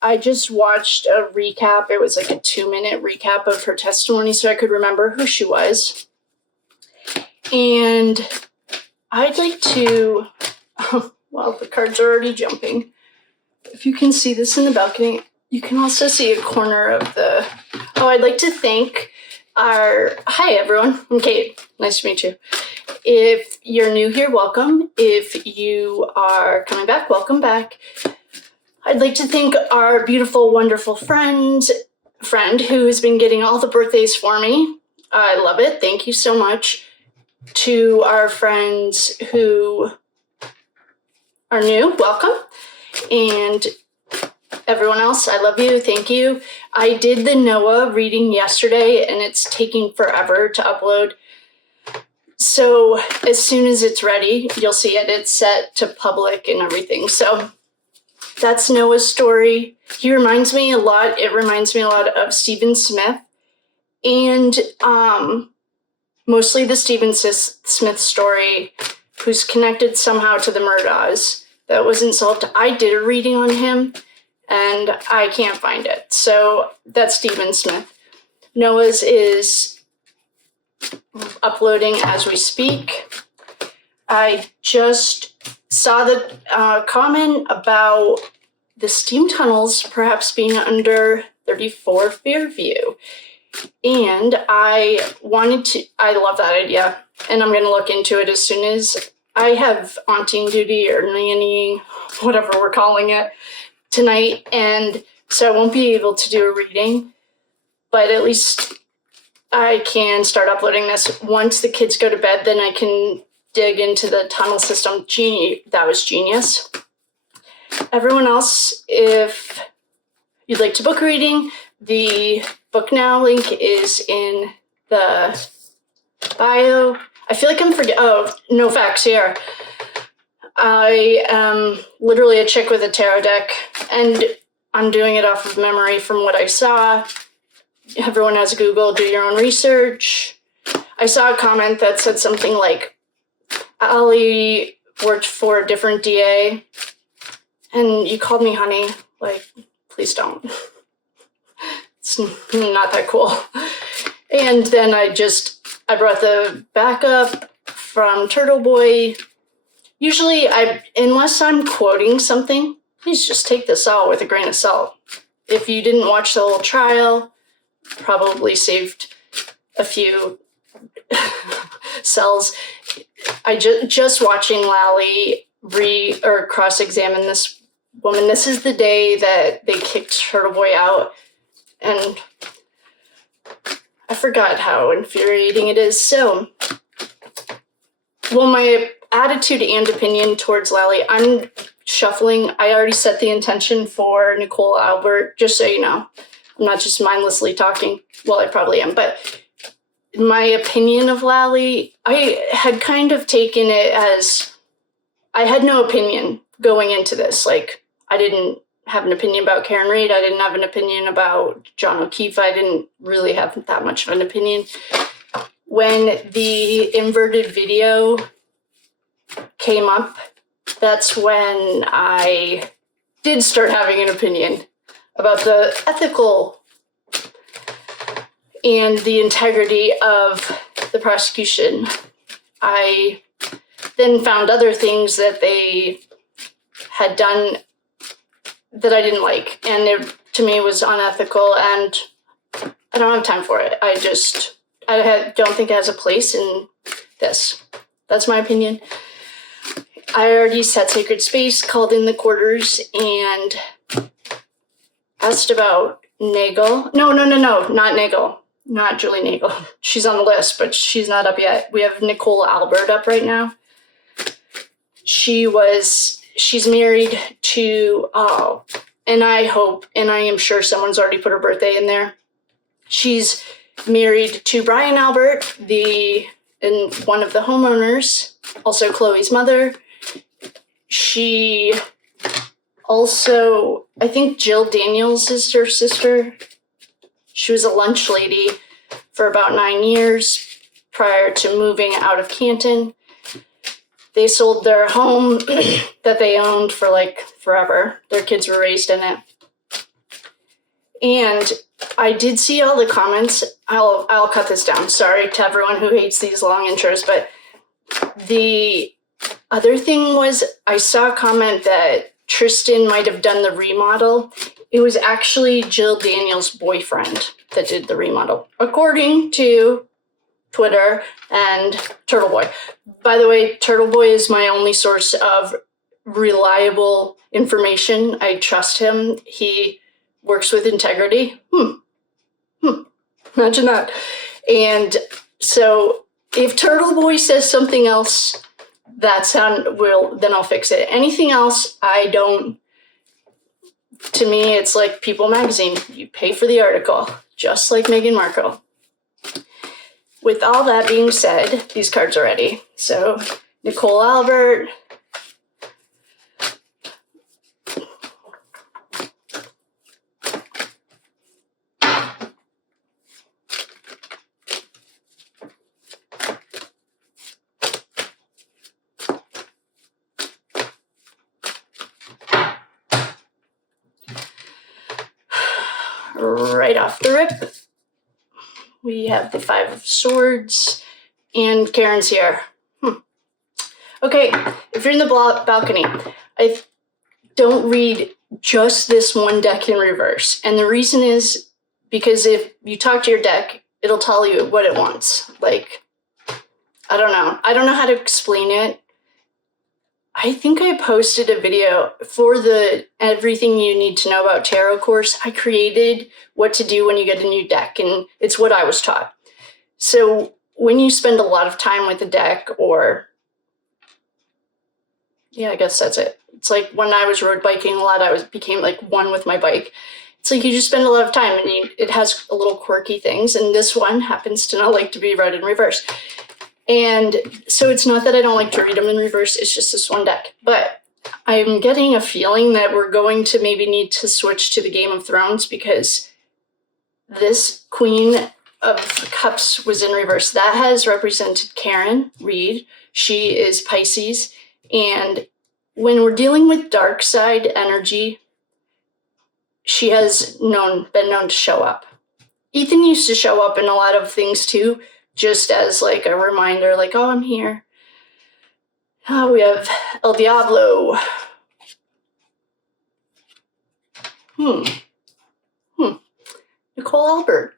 I just watched a recap. It was like a 2-minute recap of her testimony so I could remember who she was. And I'd like to, well, the cards are already jumping. If you can see this in the balcony, you can also see a corner of the, I'd like to thank hi everyone, I'm Kate, nice to meet you. If you're new here, welcome. If you are coming back, welcome back. I'd like to thank our beautiful, wonderful friend who has been getting all the birthdays for me. I love it. Thank you so much. To our friends who are new, welcome. And everyone else, I love you. Thank you. I did the Noah reading yesterday, and it's taking forever to upload. So as soon as it's ready, you'll see it. It's set to public and everything. So that's Noah's story. He reminds me a lot. It reminds me a lot of Stephen Smith, and mostly the Stephen Smith story, who's connected somehow to the Murdaghs. That wasn't solved. I did a reading on him, and I can't find it. So that's Stephen Smith. Noah's is uploading as we speak. I just saw the comment about the steam tunnels perhaps being under 34 Fairview. And I love that idea. And I'm going to look into it as soon as I have aunting duty or nannying, whatever we're calling it, tonight. And so I won't be able to do a reading, but at least I can start uploading this. Once the kids go to bed, then I can dig into the tunnel system. That was genius. Everyone else, if you'd like to book a reading, the Book Now link is in the bio. I feel like I'm forgetting. Oh, no facts here. I am literally a chick with a tarot deck, and I'm doing it off of memory from what I saw. Everyone has Google, do your own research. I saw a comment that said something like, Ali worked for a different DA, and you called me honey. Like, please don't. It's not that cool. And then I brought the backup from Turtleboy. Usually, unless I'm quoting something, please just take this all with a grain of salt. If you didn't watch the whole trial, probably saved a few cells. I just watching Lally cross-examine this woman. This is the day that they kicked Turtleboy out, and I forgot how infuriating it is. So, well, my attitude and opinion towards Lally, I'm shuffling. I already set the intention for Nicole Albert, just so you know. I'm not just mindlessly talking. Well, I probably am, but my opinion of Lally, I had kind of taken it as I had no opinion going into this. Like, I didn't have an opinion about Karen Reid. I didn't have an opinion about John O'Keefe. I didn't really have that much of an opinion. When the inverted video came up, that's when I did start having an opinion about the ethical and the integrity of the prosecution. I then found other things that they had done that I didn't like, and it, to me, was unethical, and I don't have time for it. I don't think it has a place in this. That's my opinion. I already set sacred space, called in the quarters, and asked about Nagel. No, not Nagel. Not Julie Nagel. She's on the list, but she's not up yet. We have Nicole Albert up right now. She's married to, and I hope, and I am sure someone's already put her birthday in there. She's married to Brian Albert, and one of the homeowners, also Chloe's mother. She also, I think Jill Daniels is her sister. She was a lunch lady for about 9 years prior to moving out of Canton. They sold their home that they owned for like forever. Their kids were raised in it. And I did see all the comments. I'll cut this down. Sorry to everyone who hates these long intros, but the other thing was I saw a comment that Tristan might have done the remodel. It was actually Jill Daniels' boyfriend that did the remodel, according to Twitter and Turtleboy. By the way, Turtleboy is my only source of reliable information. I trust him. He works with integrity. Imagine that. And so if Turtleboy says something else, then I'll fix it. Anything else, I don't. To me, it's like People Magazine. You pay for the article, just like Meghan Markle. With all that being said, these cards are ready. So, Nicole Albert. Right off the rip, we have the Five of Swords, and Karen's here. Okay, if you're in the balcony, I don't read just this one deck in reverse. And the reason is because if you talk to your deck, it'll tell you what it wants. Like, I don't know how to explain it. I think I posted a video for the Everything You Need to Know About Tarot course. I created what to do when you get a new deck, and it's what I was taught. So when you spend a lot of time with the deck, I guess that's it. It's like when I was road biking a lot, became like one with my bike. It's like you just spend a lot of time, and it has a little quirky things, and this one happens to not like to be read in reverse. And so it's not that I don't like to read them in reverse, it's just this one deck. But I'm getting a feeling that we're going to maybe need to switch to the Game of Thrones because this Queen of Cups was in reverse. That has represented Karen Reed. She is Pisces. And when we're dealing with dark side energy, she has been known to show up. Ethan used to show up in a lot of things too, just as like a reminder, like, oh, I'm here. Oh, we have El Diablo. Nicole Albert.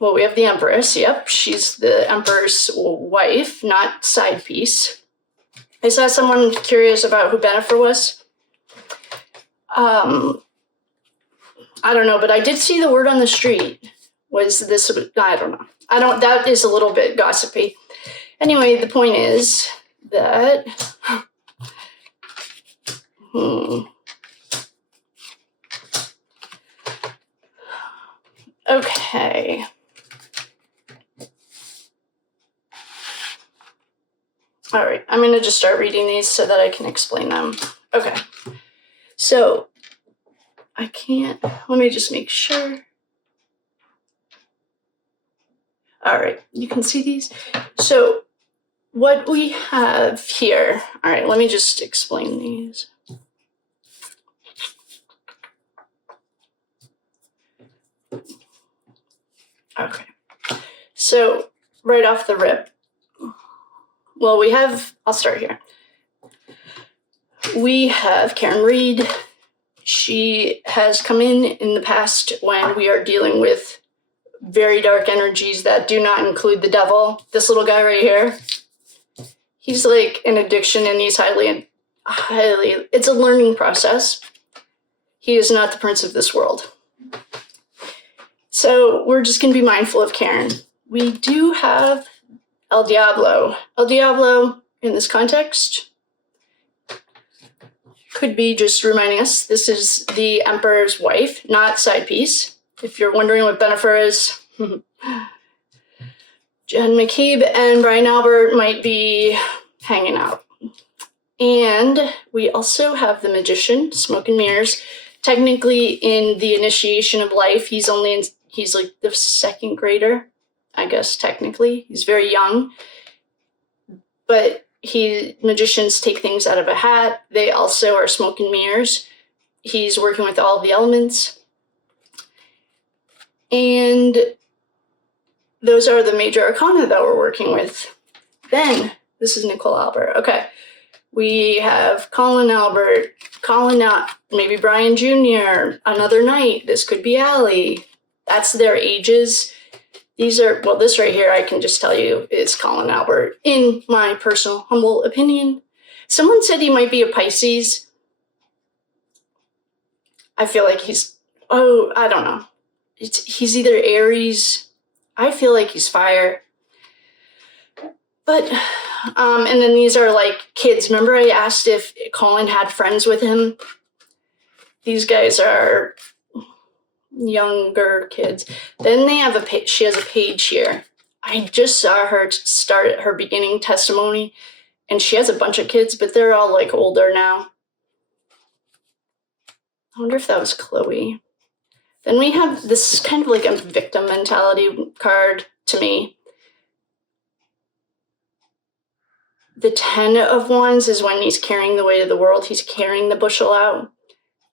Well, we have the Empress. Yep, she's the Emperor's wife, not side piece. I saw someone curious about who Bennifer was. I don't know, but I did see the word on the street. Was this, I don't know. That is a little bit gossipy. Anyway, the point is that, okay. All right, I'm going to just start reading these so that I can explain them. Okay, so let me just make sure. All right, you can see these. So what we have here, all right, let me just explain these. Okay, so right off the rip, well, I'll start here. We have Karen Reed. She has come in the past when we are dealing with very dark energies that do not include the devil. This little guy right here, he's like an addiction, and he's highly, it's a learning process. He is not the prince of this world. So we're just going to be mindful of Karen. We do have El Diablo. El Diablo, in this context, could be just reminding us this is the Emperor's wife, not side piece. If you're wondering what Bennifer is, Jen McCabe and Brian Albert might be hanging out. And we also have the Magician, Smoke and Mirrors. Technically, in the initiation of life, he's like the second grader, I guess, technically. He's very young. But magicians take things out of a hat. They also are smoke and mirrors. he's working with all the elements. And those are the major arcana that we're working with. Then, this is Nicole Albert. Okay. We have Colin Albert, maybe Brian Jr., another knight. This could be Allie. That's their ages. These are, well, this right here, I can just tell you, is Colin Albert, in my personal, humble opinion. Someone said he might be a Pisces. I feel like I don't know. He's either Aries. I feel like he's fire. But, and then these are like kids. Remember I asked if Colin had friends with him? These guys are younger kids. Then they have she has a page here. I just saw her start her beginning testimony, and she has a bunch of kids, but they're all like older now. I wonder if that was Chloe. Then we have this kind of like a victim mentality card to me. The 10 of Wands is when he's carrying the weight of the world. He's carrying the bushel out.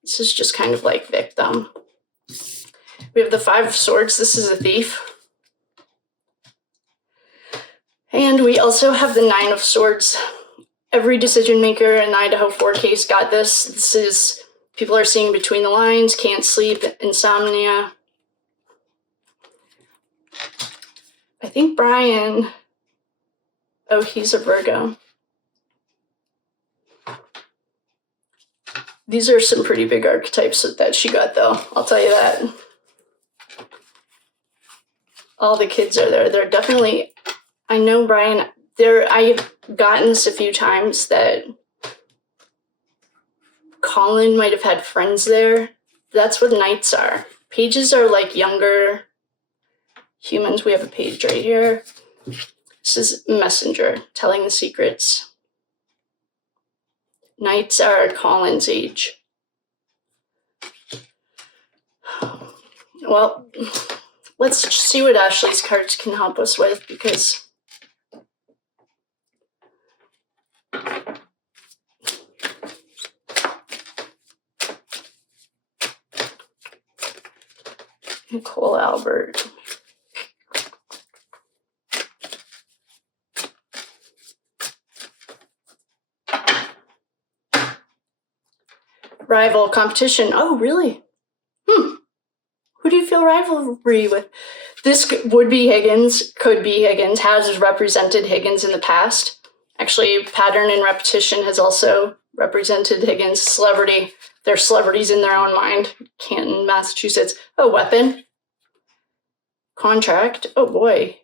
This is just kind of like victim. We have the 5 of Swords. This is a thief. And we also have the 9 of Swords. Every decision maker in the Idaho 4 case got this. This is, people are seeing between the lines, can't sleep, insomnia. I think Brian, oh, he's a Virgo. These are some pretty big archetypes that she got, though. I'll tell you that. All the kids are there. They're definitely, I know Brian, I've gotten this a few times that Colin might have had friends there. That's what knights are. Pages are like younger humans. We have a page right here. This is messenger, telling the secrets. Knights are Colin's age. Well, let's see what Ashley's cards can help us with, because Nicole Albert. Rival competition. Oh, really? Who do you feel rivalry with? This would be Higgins, could be Higgins, has represented Higgins in the past. Actually, pattern and repetition has also represented Higgins. Celebrity. They're celebrities in their own mind. Canton, Massachusetts. Oh, weapon. Contract. Oh, boy.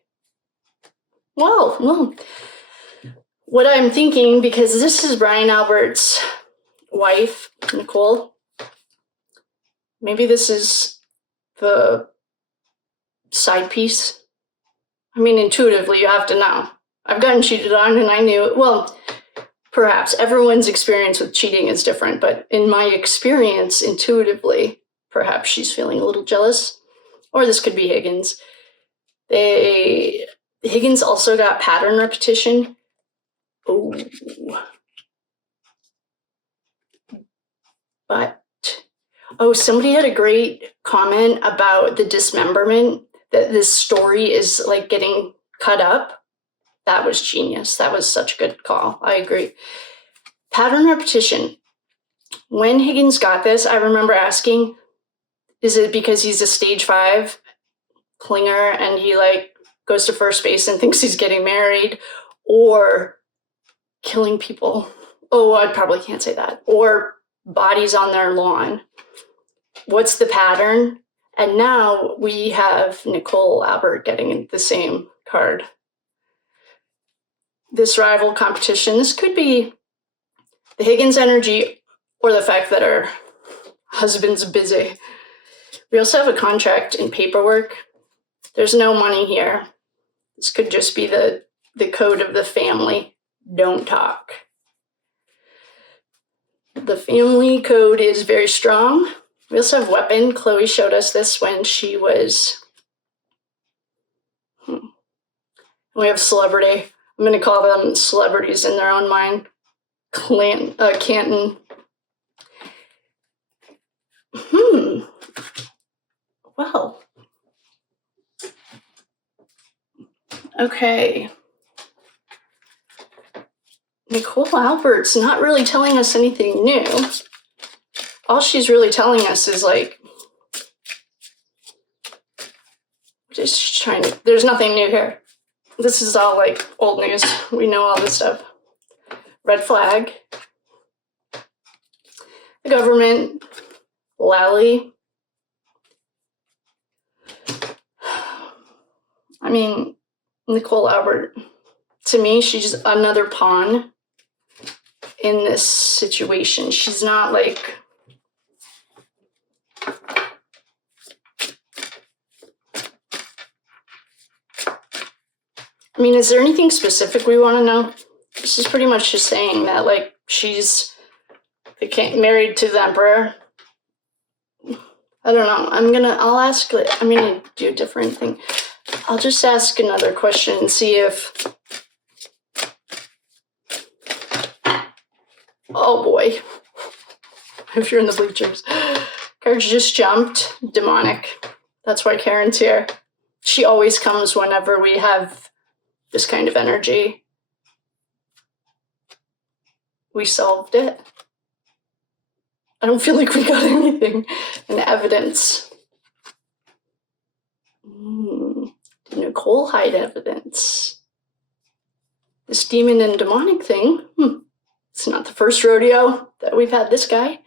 Well, what I'm thinking, because this is Brian Albert's wife, Nicole. Maybe this is the side piece. I mean, intuitively, you have to know. I've gotten cheated on and I knew it. Well, perhaps everyone's experience with cheating is different, but in my experience, intuitively, perhaps she's feeling a little jealous. Or this could be Higgins. Higgins also got pattern repetition. Oh. But, oh, somebody had a great comment about the dismemberment, that this story is like getting cut up. That was genius. That was such a good call. I agree. Pattern repetition. When Higgins got this, I remember asking, is it because he's a stage 5 clinger and he like goes to first base and thinks he's getting married, or killing people? Oh, I probably can't say that. Or bodies on their lawn. What's the pattern? And now we have Nicole Albert getting the same card. This rival competition. This could be the Higgins energy or the fact that her husband's busy. We also have a contract and paperwork. There's no money here. This could just be the code of the family. Don't talk. The family code is very strong. We also have weapon. Chloe showed us this when she was... We have celebrity. I'm going to call them celebrities in their own mind. Canton. Okay. Nicole Albert's not really telling us anything new. All she's really telling us is like, just trying to, there's nothing new here. This is all like old news. We know all this stuff. Red flag. The government. Lally. I mean, Nicole Albert, to me, she's another pawn in this situation. She's not like, I mean, is there anything specific we want to know? This is pretty much just saying that, like, she's married to the Emperor. I don't know. I'm gonna do a different thing. I'll just ask another question and see if, oh boy, if you're in the bleachers. Cards just jumped. Demonic. That's why Karen's here. She always comes whenever we have this kind of energy. We solved it. I don't feel like we got anything in evidence. Did Nicole hide evidence? This demon and demonic thing? It's not the first rodeo that we've had this guy.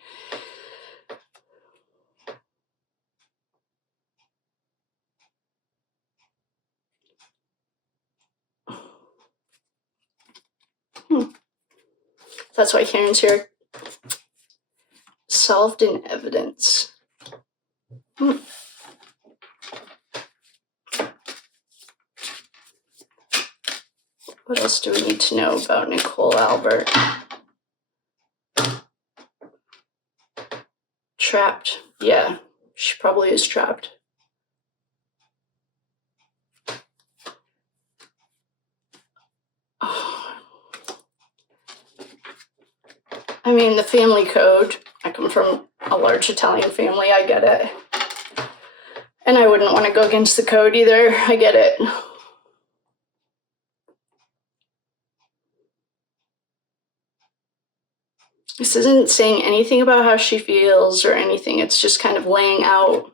That's why Karen's here. Solved in evidence. What else do we need to know about Nicole Albert? Trapped. Yeah, she probably is trapped. I mean, the family code. I come from a large Italian family. I get it. And I wouldn't want to go against the code either. I get it. This isn't saying anything about how she feels or anything. It's just kind of laying out.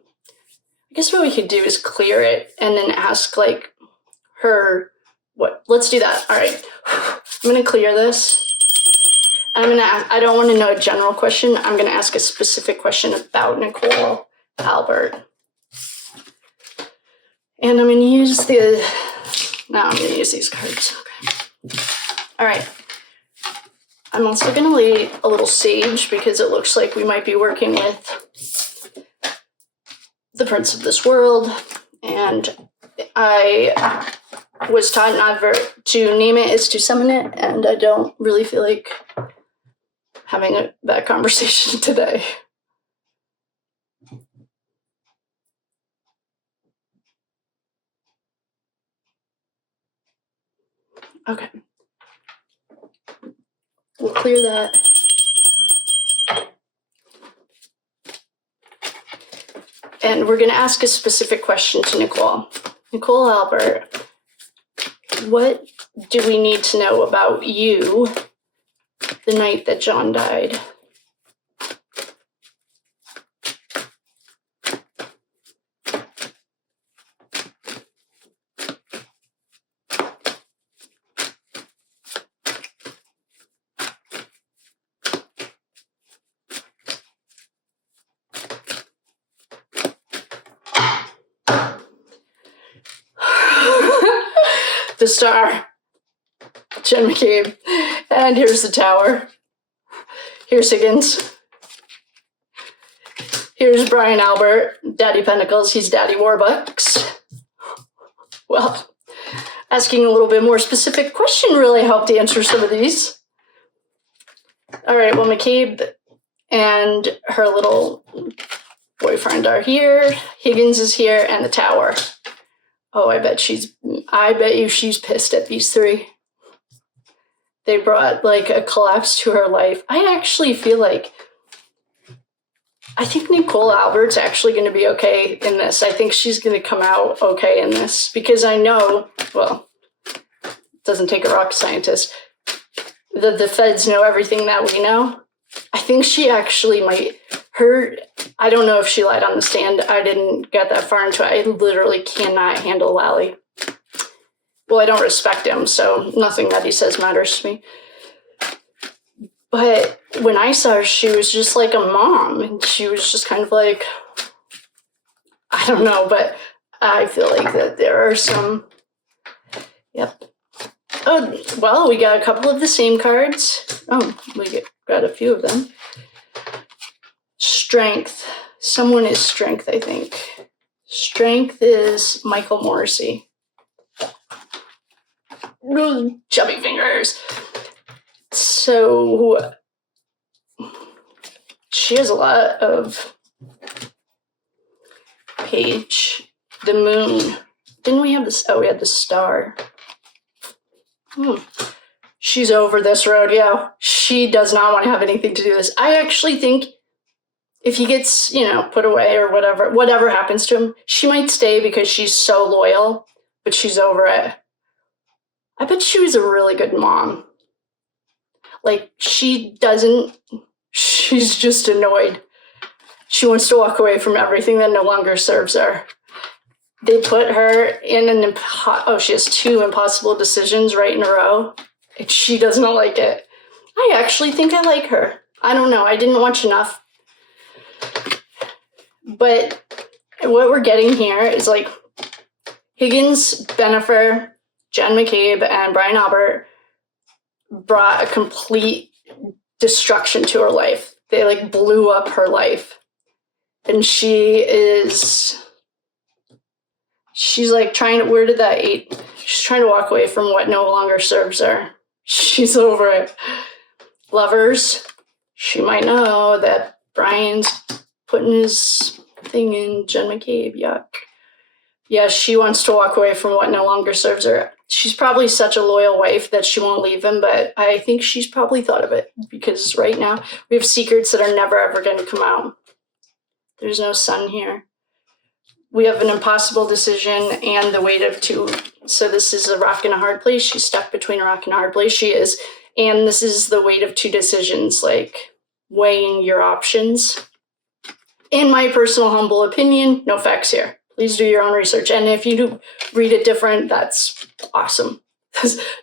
I guess what we could do is clear it and then ask, like, her what. Let's do that. All right. I'm going to clear this. I don't want to know a general question. I'm going to ask a specific question about Nicole Albert. And I'm going to use I'm going to use these cards. Okay. All right. I'm also going to lay a little sage because it looks like we might be working with the Prince of this world. And I was taught not to name it is to summon it. And I don't really feel like having that conversation today. Okay. We'll clear that. And we're going to ask a specific question to Nicole. Nicole Albert, what do we need to know about you the night that John died? The star, Jen McCabe, and here's the tower. Here's Higgins. Here's Brian Albert, Daddy Pentacles. He's Daddy Warbucks. Well, asking a little bit more specific question really helped answer some of these. All right, well, McCabe and her little boyfriend are here. Higgins is here, and the tower. Oh, I bet you she's pissed at these three. They brought like a collapse to her life. I actually feel like, I think Nicole Albert's actually going to be okay in this. I think she's going to come out okay in this because I know, well, doesn't take a rocket scientist. The feds know everything that we know. I think she actually might. I don't know if she lied on the stand. I didn't get that far into it. I literally cannot handle Lally. Well, I don't respect him, so nothing that he says matters to me. But when I saw her, she was just like a mom, and she was just kind of like, I don't know, but I feel like that there are some, yep. Oh, well, we got a couple of the same cards. Oh, we got a few of them. Strength. Someone is strength, I think. Strength is Michael Morrissey. Chubby fingers. So she has a lot of page. The moon. Didn't we have this? Oh, we had the star. She's over this road, yeah. She does not want to have anything to do with this. I actually think if he gets, put away or whatever happens to him, she might stay because she's so loyal, but she's over it. I bet she was a really good mom. Like, she's just annoyed. She wants to walk away from everything that no longer serves her. They put her in she has 2 impossible decisions right in a row, and she does not like it. I actually think I like her. I don't know. I didn't watch enough. But what we're getting here is like Higgins, Bennifer, Jen McCabe, and Brian Albert brought a complete destruction to her life. They like blew up her life. And she's like where did that eat? She's trying to walk away from what no longer serves her. She's over it. Lovers, she might know that Brian's putting his thing in Jen McCabe, yuck. Yeah, she wants to walk away from what no longer serves her. She's probably such a loyal wife that she won't leave him, but I think she's probably thought of it because right now we have secrets that are never ever going to come out. There's no sun here. We have an impossible decision and the weight of 2. So this is a rock and a hard place. She's stuck between a rock and a hard place. She is. And this is the weight of 2 decisions, like weighing your options. In my personal humble opinion, no facts here. Please do your own research. And if you do read it different, that's awesome.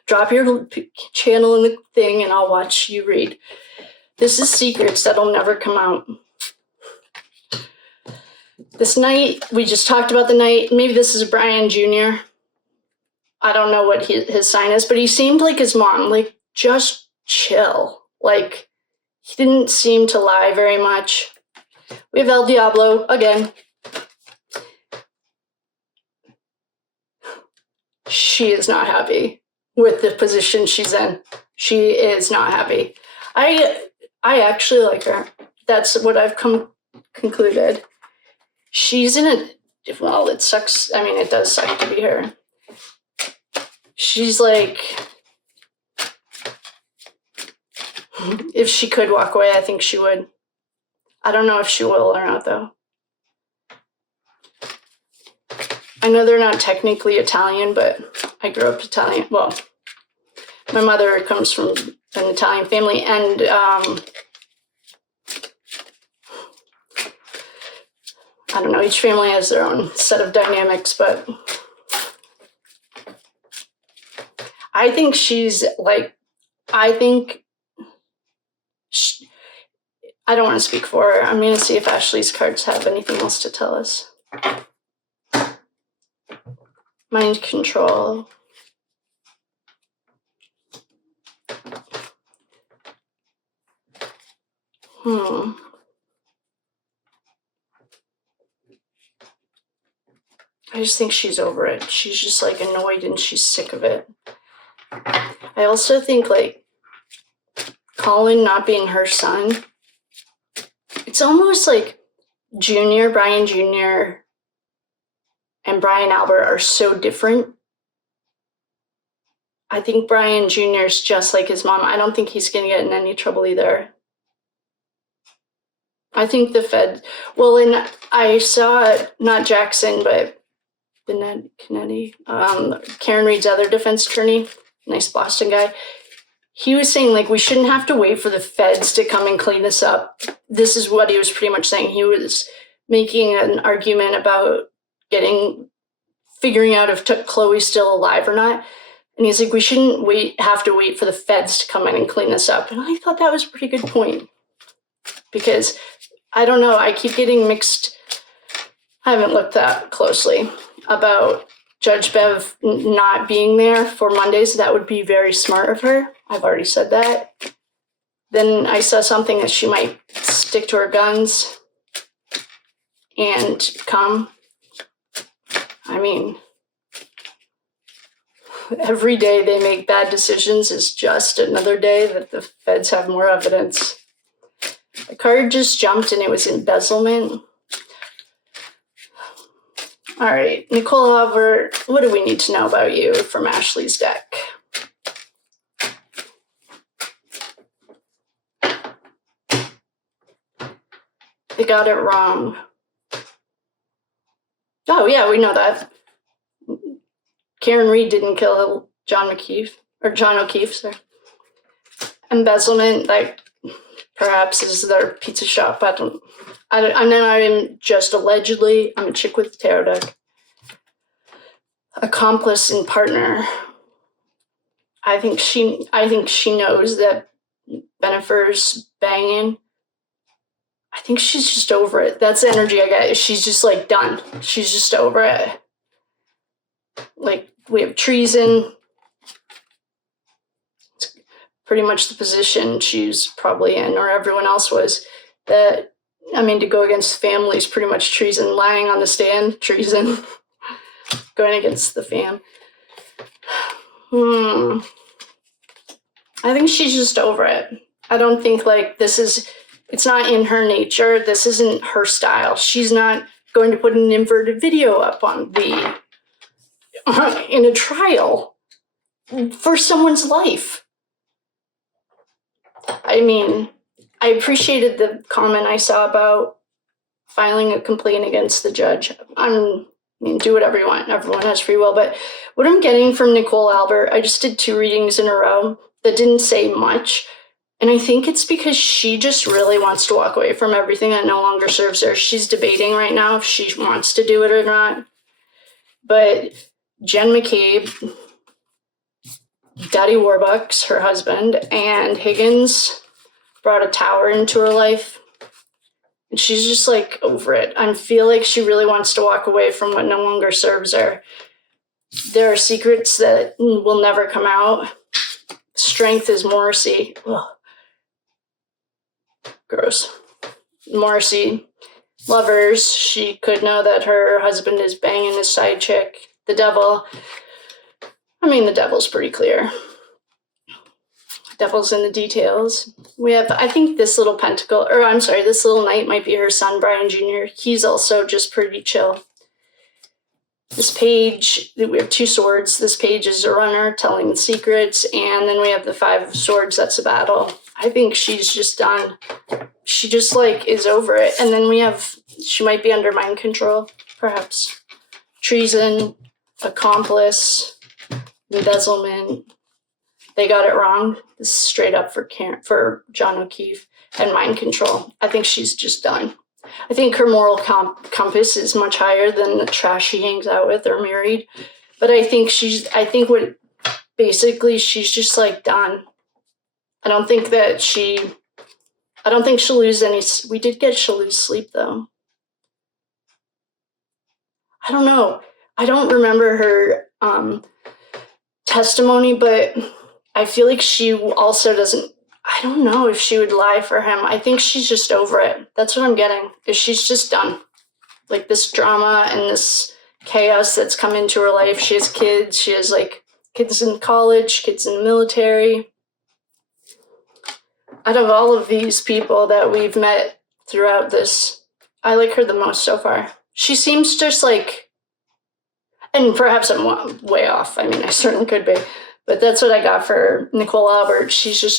Drop your channel in the thing and I'll watch you read. This is secrets that'll never come out. This knight, we just talked about the knight. Maybe this is Brian Jr. I don't know what his sign is, but he seemed like his mom, like just chill. Like he didn't seem to lie very much. We have El Diablo again. She is not happy with the position she's in. She is not happy. I actually like her. That's what I've concluded. She's in it sucks. I mean, it does suck to be her. She's like, if she could walk away, I think she would. I don't know if she will or not, though. I know they're not technically Italian, but I grew up Italian. Well, my mother comes from an Italian family, and I don't know, each family has their own set of dynamics, but I think she's like, I don't want to speak for her. I'm going to see if Ashley's cards have anything else to tell us. Mind control. I just think she's over it. She's just like annoyed and she's sick of it. I also think like Colin not being her son, it's almost like Brian Jr. and Brian Albert are so different. I think Brian Jr. is just like his mom. I don't think he's going to get in any trouble either. I think the Fed, well, and I saw not Jackson, but Kennedy, Karen Reed's other defense attorney, nice Boston guy. He was saying, like, we shouldn't have to wait for the feds to come and clean this up. This is what he was pretty much saying. He was making an argument about figuring out if Chloe's still alive or not. And he's like, we shouldn't have to wait for the feds to come in and clean this up. And I thought that was a pretty good point. Because, I don't know, I keep getting mixed. I haven't looked that closely about Judge Bev not being there for Mondays. That would be very smart of her. I've already said that. Then I saw something that she might stick to her guns and come. I mean, every day they make bad decisions is just another day that the feds have more evidence. The card just jumped and it was embezzlement. All right, Nicole Albert, what do we need to know about you from Ashley's deck? They got it wrong. Oh, yeah, we know that. Karen Reed didn't kill John O'Keefe, sorry. Embezzlement, like, perhaps is their pizza shop. And then I'm just allegedly, I'm a chick with a tarot deck. Accomplice and partner. I think she knows that Bennifer's banging. I think she's just over it. That's the energy I get. She's just like done. She's just over it. Like, we have treason. It's pretty much the position she's probably in, or everyone else was. That, I mean, to go against family is pretty much treason. Lying on the stand, treason. Going against the fam. I think she's just over it. I don't think, like, it's not in her nature. This isn't her style. She's not going to put an inverted video up on in a trial for someone's life. I mean, I appreciated the comment I saw about filing a complaint against the judge. I mean, do whatever you want. Everyone has free will. But what I'm getting from Nicole Albert, I just did 2 readings in a row that didn't say much. And I think it's because she just really wants to walk away from everything that no longer serves her. She's debating right now if she wants to do it or not. But Jen McCabe, Daddy Warbucks, her husband, and Higgins brought a tower into her life. And she's just, like, over it. I feel like she really wants to walk away from what no longer serves her. There are secrets that will never come out. Strength is Morrissey. Ugh. Gross. Morrissey. Lovers. She could know that her husband is banging his side chick. The devil. I mean, the devil's pretty clear. Devil's in the details. We have, I think this little this little knight might be her son, Brian Jr. He's also just pretty chill. This page, we have 2 swords. This page is a runner telling the secrets, and then we have the 5 of swords. That's a battle. I think she's just done. She just, like, is over it. And then we have, she might be under mind control, perhaps. Treason, accomplice, embezzlement. They got it wrong. This is straight up for John O'Keefe. And mind control. I think she's just done. I think her moral compass is much higher than the trash she hangs out with or married. But I think she's just, like, done. I don't think she'll lose any. She'll lose sleep, though. I don't know. I don't remember her testimony, but I feel like she also doesn't. I don't know if she would lie for him. I think she's just over it. That's what I'm getting, is she's just done. Like, this drama and this chaos that's come into her life. She has kids. She has, like, kids in college, kids in the military. Out of all of these people that we've met throughout this, I like her the most so far. She seems just like, and perhaps I'm way off. I mean, I certainly could be. But that's what I got for Nicole Albert. She's just